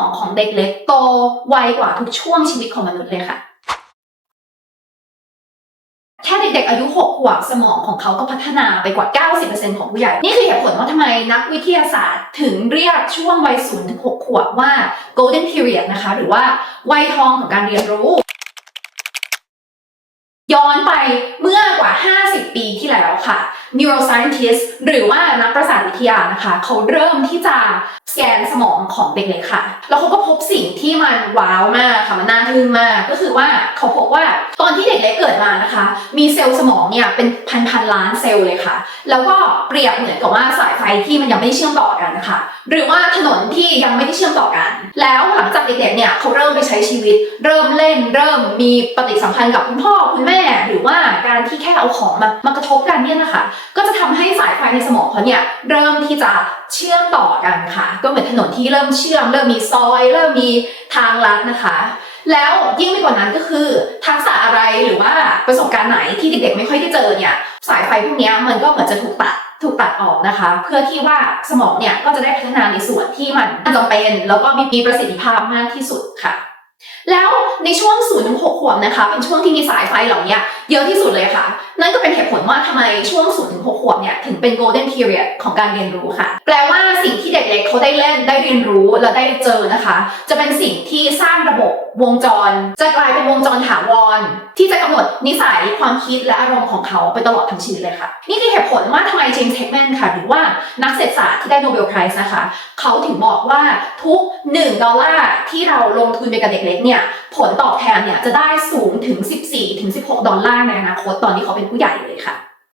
องของเด็กเล็กโตไวกว่าทุกช่วงชีวิตของมนุษย์เลยค่ะแค่เด็กๆอายุ 6 ขวบสมองของเขาก็พัฒนาไปกว่า 90%ของผู้ใหญ่ นี่คือเหตุผลว่าทำไมนักวิทยาศาสตร์ถึงเรียกช่วงวัย0ถึง 6 ขวบว่า golden period นะคะ หรือว่าวัยทองของการเรียนรู้ ย้อนไปเมื่อกว่า 50 ปีที่แล้วค่ะ neuroscientist หรือว่านักประสาทวิทยานะคะ เขาเริ่มที่จะ แกนสมองของเด็กเลยค่ะ แล้วเขาก็พบสิ่งที่มันว้าวมากค่ะมันน่าทึ่งมากก็คือว่าเขาพบว่าตอนที่เด็กเล็กเกิดมานะคะ มีเซลล์สมองเนี่ยเป็นพันพันล้านเซลล์เลยค่ะ แล้วก็เปรียบเหมือนกับว่าสายไฟที่มันยังไม่ได้เชื่อมต่อกันนะคะ หรือว่าถนนที่ยังไม่ได้เชื่อมต่อกัน แล้วหลังจากเด็กๆเนี่ยเขาเริ่มไปใช้ชีวิต เริ่มเล่นเริ่มมีปฏิสัมพันธ์กับคุณพ่อคุณแม่ หรือว่าการที่แค่เอาของมามากระทบกันเนี่ยนะคะ ก็จะทำให้สายไฟในสมองเขาเนี่ยเริ่มที่จะเชื่อมต่อกันค่ะ ก็เหมือนถนนที่เริ่มเชื่อม เริ่มมีซอย เริ่มมีทางลัดนะคะ แล้วยิ่งไปกว่านั้นก็คือทักษะอะไรหรือว่าประสบการณ์ไหนที่เด็กๆไม่ค่อยได้เจอเนี่ยสายไฟพวกนี้มันก็เหมือนจะถูกตัดถูกตัดออกนะคะ เพื่อที่ว่าสมองเนี่ยก็จะได้พัฒนาในส่วนที่มันจำเป็น แล้วก็มีประสิทธิภาพมากที่สุดค่ะ แล้วในช่วง0ถึง6ขวบนะคะ เป็นช่วงที่มีสายไฟเหล่านี้เยอะที่สุดเลยค่ะ ว่าทำไมช่วง0ถึง6ขวบเนี่ยถึงเป็น golden period ของการเรียนรู้ค่ะ แปลว่าสิ่งที่เด็กเล็กเขาได้เล่นได้เรียนรู้และได้เจอนะคะ จะเป็นสิ่งที่สร้างระบบวงจร จะกลายเป็นวงจรถาวร ที่จะกำหนดนิสัยความคิดและอารมณ์ของเขาไปตลอดทั้งชีวิตเลยค่ะ นี่คือเหตุผลว่าทำไมเจมส์เทคแมนค่ะ หรือว่านักเศรษฐศาสตร์ที่ได้โนเบลไพรส์นะคะเขาถึงบอกว่าทุก 1 ดอลลาร์ที่เราลงทุนไปกับเด็กเล็กเนี่ยผลตอบแทนเนี่ยจะได้สูงถึง 14ถึง16 ดอลลาร์ในอนาคตตอนที่เขาเป็นผู้ใหญ่เลยค่ะ